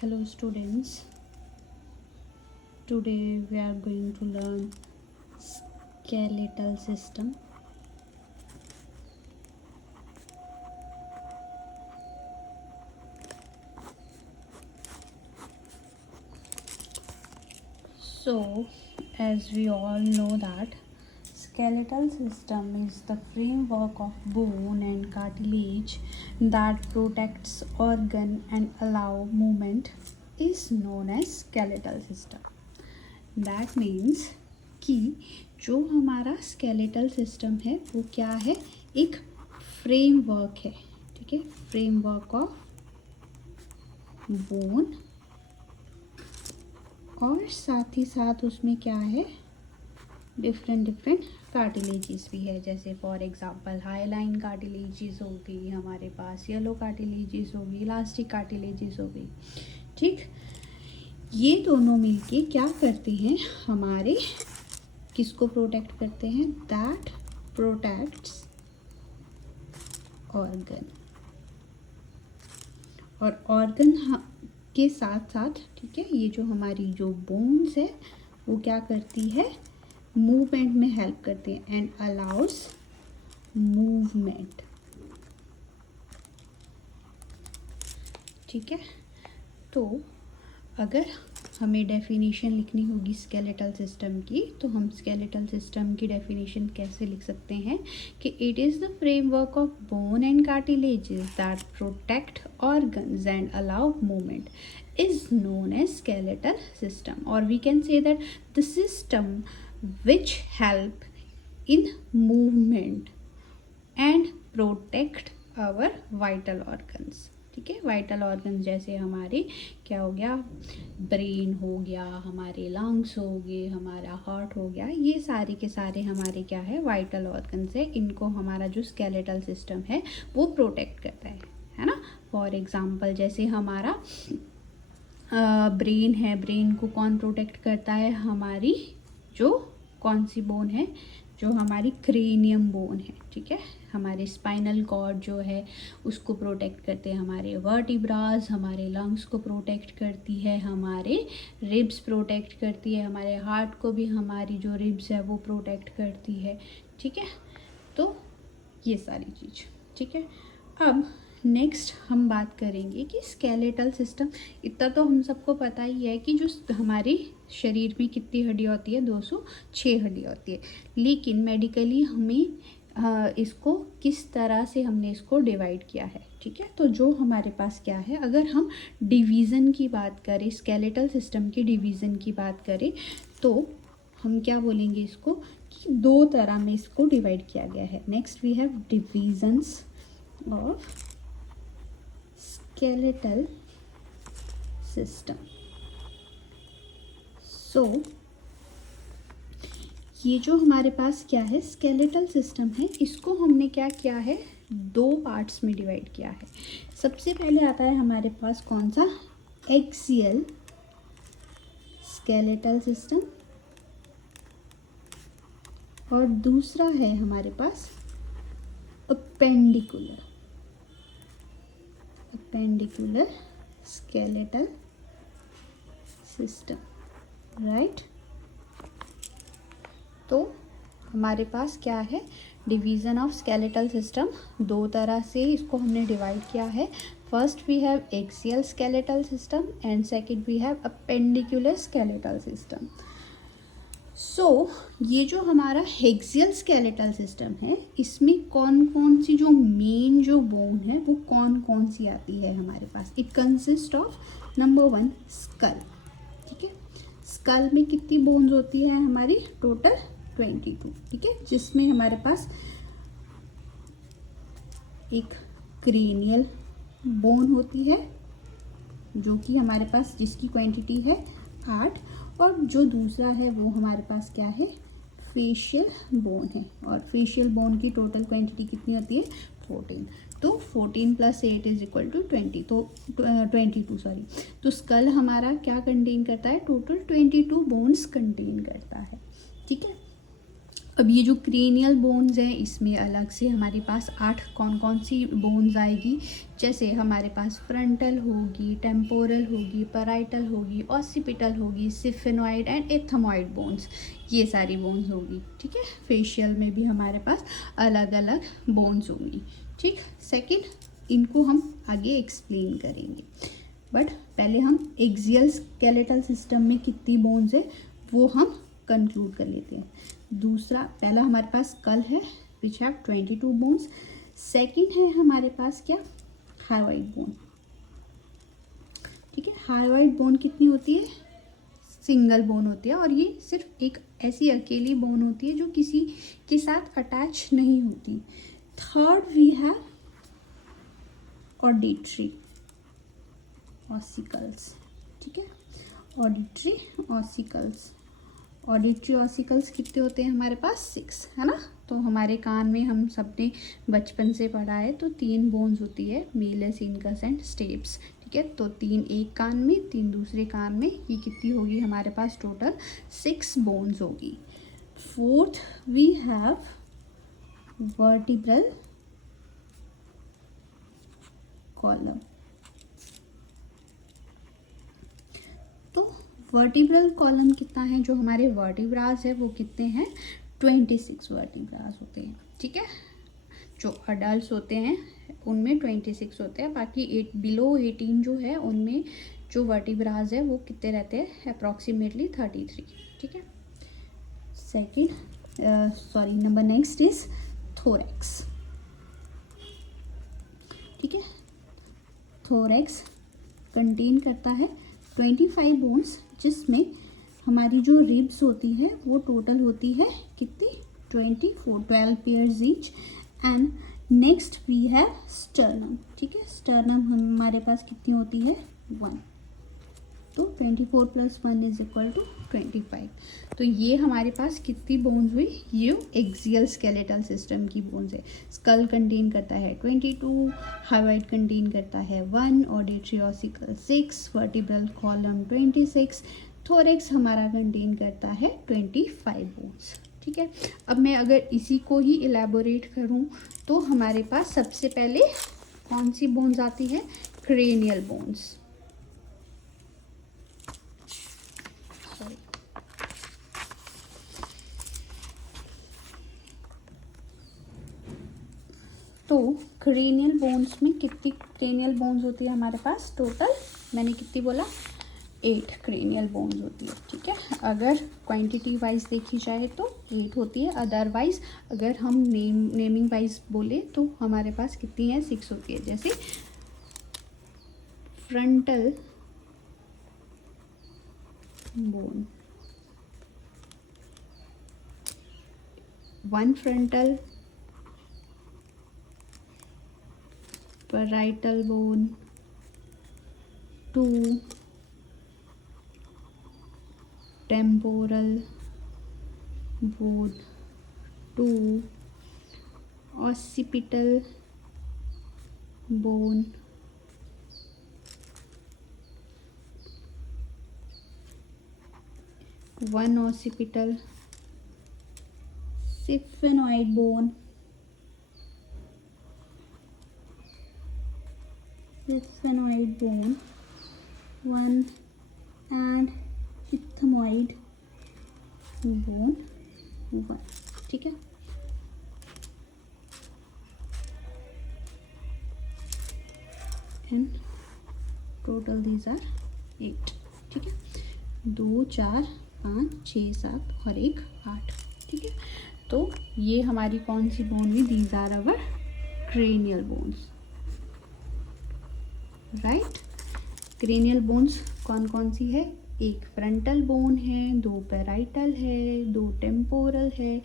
Hello students, today we are going to learn skeletal system. So as we all know that skeletal system is the framework of bone and cartilage that protects organ and allow movement is known as skeletal system. That means कि जो हमारा skeletal system है वो क्या है, एक framework है. ठीक है, फ्रेमवर्क ऑफ बोन और साथ ही साथ उसमें क्या है, डिफरेंट कार्टिलेजेस भी है. जैसे फॉर एग्जांपल हाईलाइन कार्टिलेजेस हो गई हमारे पास, येलो कार्टिलेजेस हो गई, इलास्टिक कार्टिलेजेस हो गई. ठीक, ये दोनों मिलके क्या करते हैं, हमारे किसको प्रोटेक्ट करते हैं, दैट प्रोटेक्ट्स ऑर्गन. और ऑर्गन के साथ साथ, ठीक है, ये जो हमारी जो बोन्स है वो क्या करती है, मूवमेंट में हेल्प करती है एंड अलाउस मूवमेंट. ठीक है, तो अगर हमें डेफिनेशन लिखनी होगी स्केलेटल सिस्टम की, तो हम स्केलेटल सिस्टम की डेफिनेशन कैसे लिख सकते हैं कि it is the framework of bone and cartilages that protect organs and allow movement is known as skeletal system, or we can say that the system which help in movement and protect our vital organs. ठीक है, vital organs जैसे हमारे क्या हो गया, brain हो गया, हमारे लंग्स हो गए, हमारा हार्ट हो गया, ये सारे के सारे हमारे क्या है, वाइटल ऑर्गन्स है. इनको हमारा जो स्केलेटल सिस्टम है वो प्रोटेक्ट करता है ना. फॉर एग्जांपल जैसे हमारा ब्रेन है, ब्रेन को कौन प्रोटेक्ट करता है, हमारी जो कौन सी बोन है, जो हमारी क्रेनियम बोन है. ठीक है, हमारे स्पाइनल कॉर्ड जो है उसको प्रोटेक्ट करते हैं हमारे वर्टिब्रास, हमारे लंग्स को प्रोटेक्ट करती है, हमारे रिब्स प्रोटेक्ट करती है, हमारे हार्ट को भी हमारी जो रिब्स है वो प्रोटेक्ट करती है. ठीक है, तो ये सारी चीज़. ठीक है, अब नेक्स्ट हम बात करेंगे कि स्केलेटल सिस्टम. इतना तो हम सबको पता ही है कि जो हमारे शरीर में कितनी हड्डियाँ होती है, 206 हड्डियाँ होती है. लेकिन मेडिकली हमें इसको किस तरह से हमने इसको डिवाइड किया है. ठीक है, तो जो हमारे पास क्या है, अगर हम डिवीज़न की बात करें, स्केलेटल सिस्टम की डिवीज़न की बात करें, तो हम क्या बोलेंगे इसको, कि दो तरह में इसको डिवाइड किया गया है. Next we have divisions of skeletal system. So ये जो हमारे पास क्या है, स्केलेटल सिस्टम है, इसको हमने क्या किया है, दो पार्ट्स में डिवाइड किया है. सबसे पहले आता है हमारे पास कौन सा, एक्सियल स्केलेटल सिस्टम, और दूसरा है हमारे पास अपेंडिकुलर skeletal system. राइट, तो हमारे पास क्या है, डिवीज़न ऑफ स्केलेटल सिस्टम दो तरह से इसको हमने डिवाइड किया है. First we have axial skeletal system and second we have appendicular skeletal system. So ये जो हमारा एक्सियल स्केलेटल सिस्टम है, इसमें कौन कौन सी जो मेन जो बोन है वो कौन कौन सी आती है हमारे पास. It consist of number 1 skull. ठीक है, स्कल में कितनी बोन्स होती है हमारी, टोटल 22. ठीक है, जिसमें हमारे पास एक क्रेनियल बोन होती है जो कि हमारे पास जिसकी क्वांटिटी है 8, और जो दूसरा है वो हमारे पास क्या है, फेशियल बोन है. और फेशियल बोन की टोटल क्वांटिटी कितनी होती है, 14. तो 14 + 8 = 20, तो 22 सॉरी. तो स्कल हमारा क्या कंटेन करता है, टोटल 22 बोन्स कंटेन करता है. ठीक है, अब ये जो क्रेनियल बोन्स हैं इसमें अलग से हमारे पास 8 कौन कौन सी बोन्स आएगी, जैसे हमारे पास फ्रंटल होगी, टेम्पोरल होगी, पैराइटल होगी, ऑसिपिटल होगी, सिफेनॉइड एंड एथमॉइड बोन्स, ये सारी बोन्स होगी। ठीक है, फेशियल में भी हमारे पास अलग अलग बोन्स होंगी। ठीक, सेकंड इनको हम आगे एक्सप्लेन करेंगे, बट पहले हम एक्सियल स्केलेटल सिस्टम में कितनी बोन्स है वो हम कंक्लूड कर लेते हैं। दूसरा, पहला हमारे पास स्कल है विच हैव 22 बोन्स। सेकंड है हमारे पास क्या, हायोइड बोन। ठीक है, हायोइड बोन कितनी होती है, सिंगल बोन होती है, और ये सिर्फ एक ऐसी अकेली बोन होती है जो किसी के साथ अटैच नहीं होती। Third we have auditory ossicles. ठीक है, ऑडिटरी ऑसिकल्स, ऑडिटरी ऑसिकल्स कितने होते हैं हमारे पास, 6 है ना। तो हमारे कान में हम सबने बचपन से पढ़ा है तो 3 बोन्स होती है, मेलस, इनकस एंड स्टेप्स। ठीक है, तो 3 एक कान में, 3 दूसरे कान में, ये कितनी होगी हमारे पास, टोटल 6 बोन्स होगी। Fourth we have vertebral column. तो वर्टिब्रल कॉलम कितना है, जो हमारे वर्टिब्रास है वो कितने हैं, 26 वर्टिब्रास होते हैं। ठीक है, जो अडल्ट होते हैं उनमें 26 होते हैं, बाकी 8 बिलो 18 जो है उनमें जो वर्टिब्रास है वो कितने रहते हैं, अप्रॉक्सीमेटली 33। ठीक है, second number next is thorax. ठीक है, थोरैक्स कंटेन करता है 25 बोन्स, जिसमें हमारी जो रिब्स होती है वो टोटल होती है कितनी, 12 pairs each. And next we have sternum. ठीक है, स्टर्नम हमारे पास कितनी होती है, 1। तो 24 + 1 = 25। तो ये हमारे पास कितनी बोन्स हुई, ये एक्सियल स्केलेटल सिस्टम की बोन्स है। स्कल कंटेन करता है 22, हायोइड कंटेन करता है 1, auditory ossicle 6, vertebral column 26, thorax हमारा कंटेन करता है 25 बोन्स। ठीक है, अब मैं अगर इसी को ही इलेबोरेट करूं तो हमारे पास सबसे पहले कौन सी बोन्स आती है, क्रेनियल बोन्स। तो क्रेनियल बोन्स में कितनी क्रेनियल बोन्स होती है हमारे पास, टोटल मैंने कितनी बोला, 8 क्रेनियल बोन्स होती है। ठीक है, अगर क्वांटिटी वाइज देखी जाए तो 8 होती है, अदरवाइज अगर हम नेमिंग वाइज बोले तो हमारे पास कितनी है, 6 होती है। जैसे frontal bone, 1 frontal, parietal bone 2, temporal bone 2, occipital bone 1 occipital, sphenoid bone, sphenoid bone 1 and ethmoid bone 1। ठीक है, एंड टोटल दीज आर 8। ठीक है, 2 4 5 6 7 और 1 8। ठीक है, तो ये हमारी कौन सी बोन हुई, these are our cranial bones, right. Cranial bones कौन कौन सी है, एक फ्रंटल बोन है, 2 पैराइटल है, 2 टेम्पोरल है,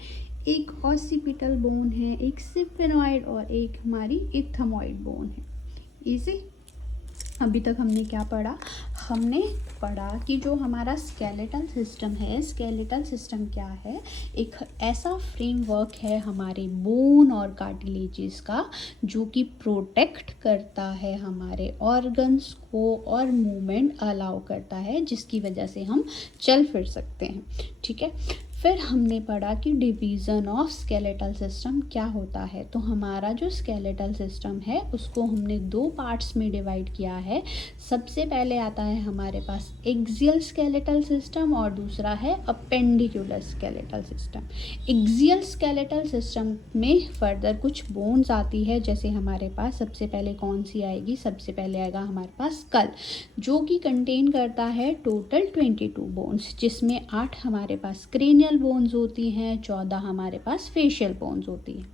एक ऑसिपिटल बोन है, एक सिफेनॉइड और एक हमारी इथमॉइड बोन है। इसे अभी तक हमने क्या पढ़ा, हमने पढ़ा कि जो हमारा स्केलेटल सिस्टम है, स्केलेटल सिस्टम क्या है, एक ऐसा फ्रेमवर्क है हमारे बोन और कार्टिलेजेस का जो कि प्रोटेक्ट करता है हमारे ऑर्गन्स को और मूवमेंट अलाउ करता है, जिसकी वजह से हम चल फिर सकते हैं। ठीक है, फिर हमने पढ़ा कि डिवीज़न ऑफ स्केलेटल सिस्टम क्या होता है। तो हमारा जो स्केलेटल सिस्टम है उसको हमने दो पार्ट्स में डिवाइड किया है। सबसे पहले आता है हमारे पास एक्सियल स्केलेटल सिस्टम और दूसरा है appendicular skeletal system. Axial skeletal system में फर्दर कुछ बोन्स आती है, जैसे हमारे पास सबसे पहले कौन सी आएगी, सबसे पहले आएगा हमारे पास स्कल, जो कि कंटेन करता है टोटल 22 बोन्स, जिसमें 8 हमारे पास क्रेनियल बोन्स होती हैं, 14 हमारे पास फेशियल बोन्स होती हैं।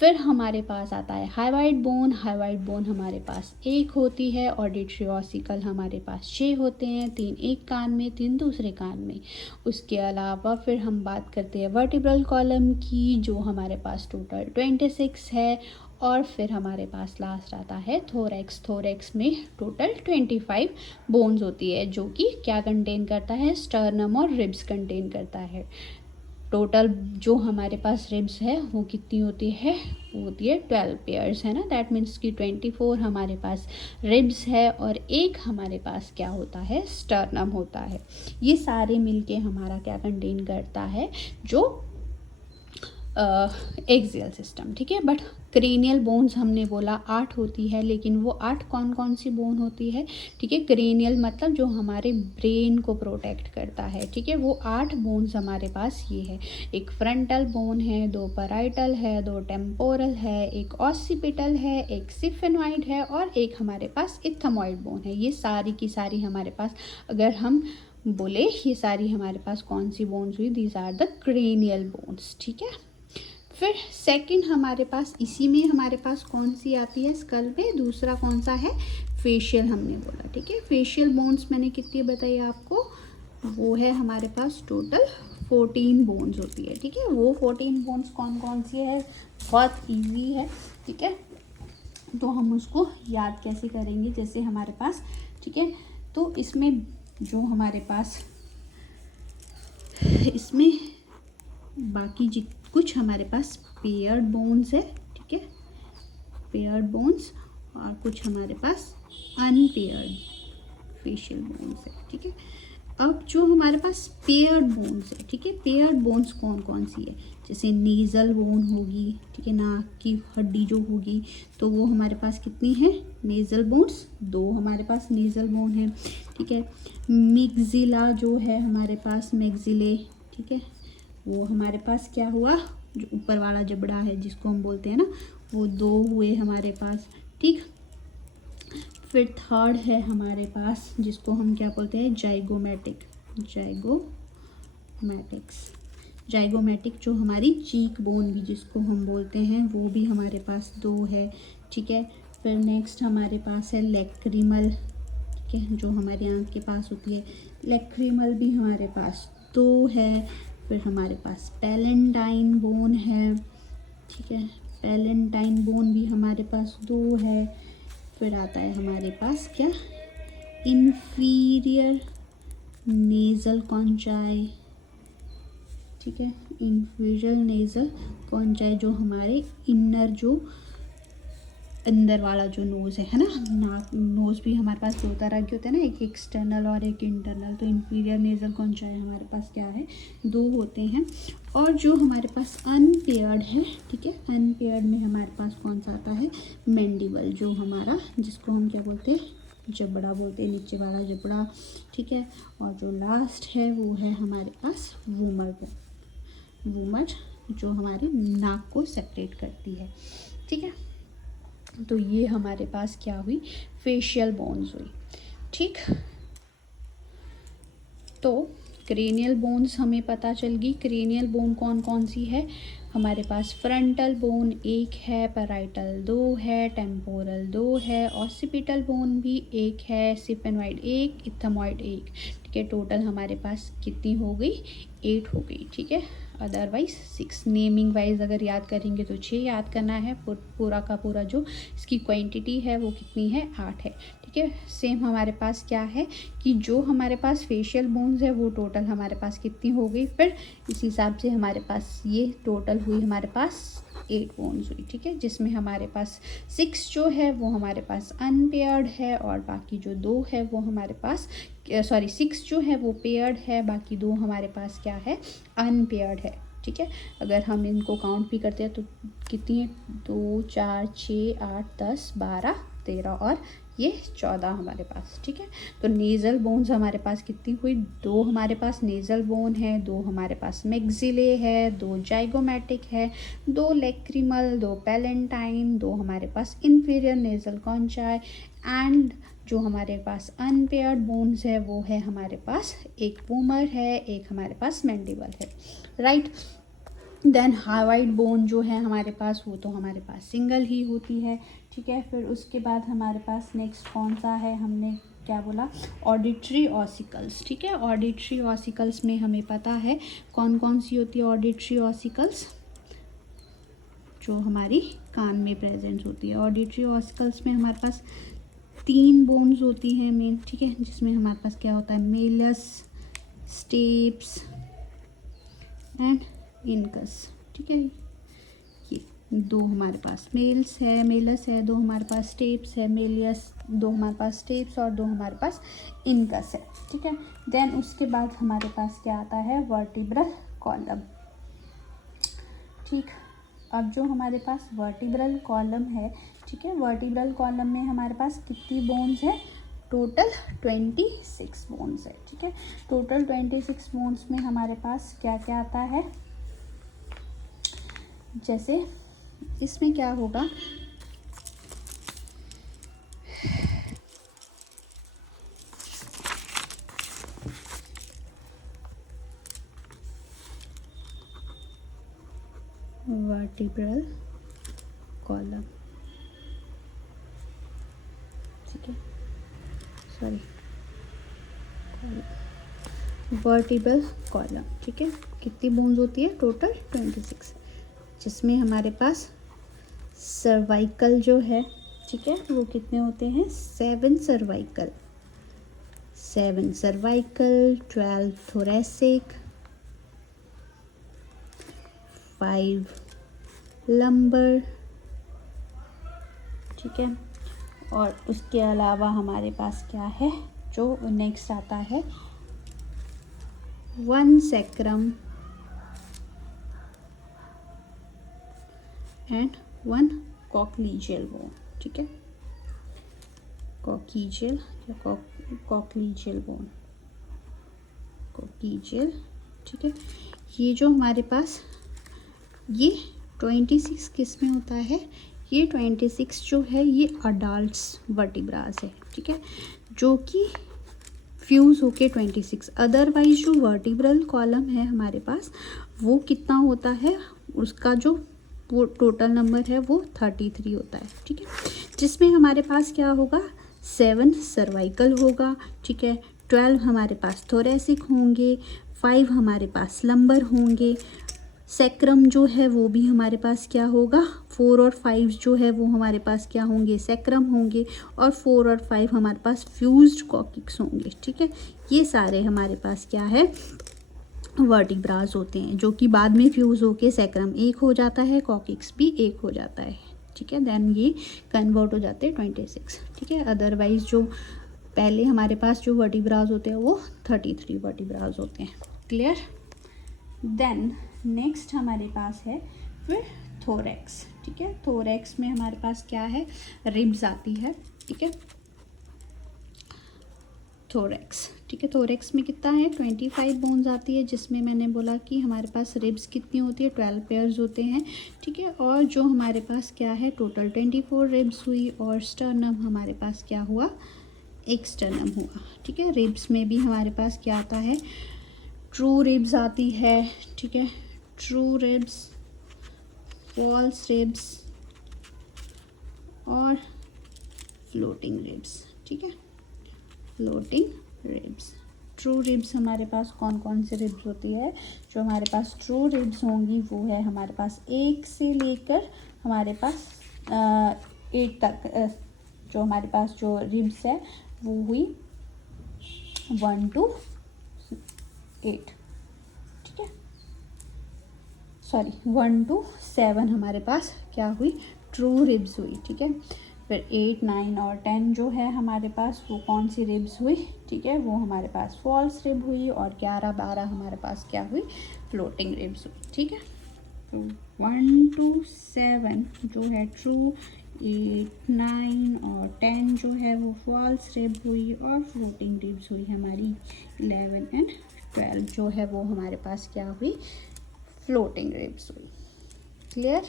फिर हमारे पास आता है हाइवाइड बोन। हाइवाइड बोन हमारे पास एक होती है। ऑडिटरी ऑसिकल हमारे पास 6 होते हैं, 3 एक कान में, 3 दूसरे कान में। उसके अलावा फिर हम बात करते हैं वर्टिब्रल कॉलम की, जो हमारे पास टोटल 26 है। और फिर हमारे पास लास्ट आता है थोरैक्स। थोरैक्स में टोटल 25 बोन्स होती है, जो कि क्या कंटेन करता है, स्टर्नम और रिब्स कंटेन करता है। टोटल जो हमारे पास रिब्स है वो कितनी होती है, वो होती है 12 पेयर्स, है ना। दैट मीन्स कि 24 हमारे पास रिब्स है और एक हमारे पास क्या होता है, स्टर्नम होता है। ये सारे मिलके हमारा क्या कंटेन करता है, जो एक्सियल सिस्टम, ठीक है। बट क्रेनियल बोन्स हमने बोला 8 होती है, लेकिन वो 8 कौन कौन सी बोन होती है, ठीक है। क्रेनियल मतलब जो हमारे ब्रेन को प्रोटेक्ट करता है, ठीक है। वो 8 बोन्स हमारे पास ये है, एक फ्रंटल बोन है, 2 पैराइटल है, 2 टेम्पोरल है, एक ऑसिपिटल है, एक सिफेनॉइड है और एक हमारे पास इथमॉइड बोन है। ये सारी की सारी हमारे पास, अगर हम बोले ये सारी हमारे पास कौन सी बोन्स हुई, these are the cranial bones, ठीक है। फिर सेकंड हमारे पास इसी में हमारे पास कौन सी आती है स्कल में, दूसरा कौन सा है, फेशियल हमने बोला, ठीक है। फेशियल बोन्स मैंने कितनी बताई आपको, वो है हमारे पास टोटल 14 बोन्स होती है, ठीक है। वो 14 बोन्स कौन कौन सी है, बहुत ईजी है, ठीक है। तो हम उसको याद कैसे करेंगे, जैसे हमारे पास, ठीक है, तो इसमें जो हमारे पास इसमें बाकी कुछ हमारे पास पेयर्ड बोन्स है, ठीक है, पेयर्ड बोन्स, और कुछ हमारे पास अनपेयर्ड फेशियल बोन्स है, ठीक है। अब जो हमारे पास पेयर्ड बोन्स है, ठीक है, पेयर्ड बोन्स कौन कौन सी है, जैसे नेज़ल बोन होगी, ठीक है, नाक की हड्डी जो होगी, तो वो हमारे पास कितनी है, नेज़ल बोन्स 2 हमारे पास नेज़ल बोन है, ठीक है। मिक्सिला जो है हमारे पास, मैक्सिले, ठीक है, वो हमारे पास क्या हुआ, जो ऊपर वाला जबड़ा है जिसको हम बोलते हैं ना, वो 2 हुए हमारे पास, ठीक। फिर थर्ड है हमारे पास जिसको हम क्या बोलते हैं, जाइगोमेटिक, जाइगोमेटिक जो हमारी चीक बोन भी जिसको हम बोलते हैं, वो भी हमारे पास 2 है, ठीक है। फिर नेक्स्ट हमारे पास है लैक्रिमल, ठीक है, जो हमारे आँख के पास होती है, लैक्रिमल भी हमारे पास 2 है। फिर हमारे पास पैलेंटाइन बोन है, ठीक है, पैलेंटाइन बोन भी हमारे पास 2 है। फिर आता है हमारे पास क्या, इंफीरियर नेज़ल कॉन्चाई, ठीक है, इंफीरियर नेज़ल कॉन्चाई जो हमारे इनर जो अंदर वाला जो नोज़ है ना, नाक नोज़ भी हमारे पास 2 तरह के होते हैं ना, एक एक्सटर्नल और एक इंटरनल। तो इंफीरियर नेज़ल कॉन्चाई हमारे पास क्या है, 2 होते हैं। और जो हमारे पास अनपेयर्ड है, ठीक है, अनपेयर्ड में हमारे पास कौन सा आता है, मैंडिबल, जो हमारा जिसको हम क्या बोलते हैं, जबड़ा बोलते हैं, नीचे वाला जबड़ा, ठीक है। और जो लास्ट है वो है हमारे पास वूमर, जो हमारे नाक को सेपरेट करती है, ठीक है। तो ये हमारे पास क्या हुई, फेशियल बोन्स हुई, ठीक। तो क्रेनियल बोन्स हमें पता चल गई। क्रेनियल बोन कौन कौन सी है, हमारे पास फ्रंटल बोन 1 है, पैराइटल 2 है, टेम्पोरल 2 है, ऑसिपिटल बोन भी 1 है, सिफेनॉइड 1, इथमॉइड 1, ठीक है। टोटल हमारे पास कितनी हो गई, 8 हो गई, ठीक है। अदरवाइज 6, नेमिंग वाइज अगर याद करेंगे तो 6 याद करना है, पूरा का पूरा जो इसकी क्वांटिटी है वो कितनी है, 8 है, ठीक है। सेम हमारे पास क्या है कि जो हमारे पास फेशियल बोन्स है वो टोटल हमारे पास कितनी हो गई, फिर इस हिसाब से हमारे पास ये टोटल हुई हमारे पास 8 बोन्स हुई, ठीक है, जिसमें हमारे पास 6 जो है वो हमारे पास अनपेयर्ड है और बाकी जो 2 है वो हमारे पास 6 जो है वो पेयर्ड है, बाकी 2 हमारे पास क्या है, अनपेयर्ड है, ठीक है। अगर हम इनको काउंट भी करते हैं तो कितनी है, 2 4 6 8 10 12 13 और ये 14 हमारे पास, ठीक है। तो नेज़ल बोन्स हमारे पास कितनी हुई, 2 हमारे पास नेज़ल बोन है, 2 हमारे पास मैक्सिले है, 2 जाइगोमेटिक है, 2 लैक्रिमल, 2 पैलेंटाइन, 2 हमारे पास इंफीरियर नेज़ल कॉन्चाई एंड जो हमारे पास अनपेयर्ड बोन्स है वो है हमारे पास एक वूमर है, एक हमारे पास मैंडिबल है, राइट। देन हाइवाइड बोन जो है हमारे पास वो तो हमारे पास सिंगल ही होती है, ठीक है। फिर उसके बाद हमारे पास नेक्स्ट कौन सा है, हमने क्या बोला, ऑडिटरी ऑसिकल्स, ठीक है। ऑडिटरी ऑसिकल्स में हमें पता है कौन कौन सी होती है ऑडिटरी ऑसिकल्स, जो हमारी कान में प्रेजेंट होती है। ऑडिटरी ऑसिकल्स में हमारे पास 3 बोन्स होती हैं मेन, ठीक है, जिसमें हमारे पास क्या होता है, मेलस, स्टेप्स एंड इनकस, ठीक है। ये 2 हमारे पास मेलस है, 2 हमारे पास स्टेप्स है, मेलियस 2 हमारे पास स्टेप्स और 2 हमारे पास इनकस है, ठीक है। देन उसके बाद हमारे पास क्या आता है, वर्टिब्रल कॉलम, ठीक। अब जो हमारे पास वर्टिब्रल कॉलम है, ठीक है, वर्टिब्रल कॉलम में हमारे पास कितनी बोन्स है, टोटल 26 बोन्स है, ठीक है। टोटल 26 बोन्स में हमारे पास क्या क्या आता है, जैसे इसमें क्या होगा, वर्टिब्रल कॉलम, ठीक है, सॉरी, वर्टिब्रल कॉलम, ठीक है। कितनी बोन्स होती है, टोटल 26, जिसमें हमारे पास सर्वाइकल जो है, ठीक है, वो कितने होते हैं, 7 सर्वाइकल, 12 थोरेसिक, 5 लंबर, ठीक है। और उसके अलावा हमारे पास क्या है, जो नेक्स्ट आता है 1 सैक्रम एंड 1 कॉक्लीजियल बोन, ठीक है, कॉक्लीजियल या कॉक्लीजियल बोन, कॉक्लीजियल, ठीक है। ये जो हमारे पास ये 26 किस में होता है, ये 26 जो है ये अडल्ट्स वर्टिब्रास है, ठीक है, जो कि फ्यूज़ होके 26, अदरवाइज जो वर्टिब्रल कॉलम है हमारे पास वो कितना होता है, उसका जो वो टोटल नंबर है वो 33 होता है, ठीक है, जिसमें हमारे पास क्या होगा, 7 सर्वाइकल होगा, ठीक है, 12 हमारे पास थोरेसिक होंगे, 5 हमारे पास लंबर होंगे, सैक्रम जो है वो भी हमारे पास क्या होगा, 4 और 5 जो है वो हमारे पास क्या होंगे, सैक्रम होंगे, और 4 और 5 हमारे पास फ्यूज्ड कॉकिक्स होंगे, ठीक है। ये सारे हमारे पास क्या है, वर्टिब्रास होते हैं, जो कि बाद में फ्यूज़ होके सैक्रम एक हो जाता है, कॉकिक्स भी एक हो जाता है, ठीक है। देन ये कन्वर्ट हो जाते हैं 26, ठीक है। अदरवाइज जो पहले हमारे पास जो वर्टिब्रास होते हैं वो 33 वर्टिब्रास होते हैं, क्लियर। देन नेक्स्ट हमारे पास है फिर थोरैक्स, ठीक है। थोरैक्स में हमारे पास क्या है, रिब्स आती है, ठीक है, थोरैक्स, ठीक है। थोरैक्स में कितना है, 25 बोन्स आती है, जिसमें मैंने बोला कि हमारे पास रिब्स कितनी होती है, 12 पेयर्स होते हैं, ठीक है। और जो हमारे पास क्या है, टोटल 24 रिब्स हुई, और स्टर्नम हमारे पास क्या हुआ, एक स्टर्नम हुआ, ठीक है। रिब्स में भी हमारे पास क्या आता है, ट्रू रिब्स आती है, ठीक है, ट्रू रिब्स, फॉल्स रिब्स और फ्लोटिंग रिब्स, ठीक है, फ्लोटिंग रिब्स। ट्रू रिब्स हमारे पास कौन कौन से रिब्स होती है, जो हमारे पास ट्रू रिब्स होंगी वो है हमारे पास 1 से लेकर हमारे पास 8 तक, जो हमारे पास जो रिब्स है वो हुई 1 to 8, ठीक है। सॉरी 1 to 7 हमारे पास क्या हुई, ट्रू रिब्स हुई, ठीक है। फिर 8, 9 और 10 जो है हमारे पास वो कौन सी रिब्स हुई, ठीक है, वो हमारे पास फॉल्स रिब हुई। और 11, 12 हमारे पास क्या हुई, फ्लोटिंग रिब्स हुई, ठीक है। तो 1 to 7 जो है ट्रू, 8, 9 और 10 जो है वो फॉल्स रिब हुई, और फ्लोटिंग रिब्स हुई हमारी 11 एंड 12 जो है वो हमारे पास क्या हुई, फ्लोटिंग रिब्स हुई। क्लियर?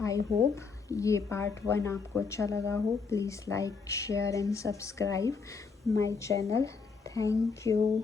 आई होप ये पार्ट 1 आपको अच्छा लगा हो। Please like, share and subscribe my channel. Thank you.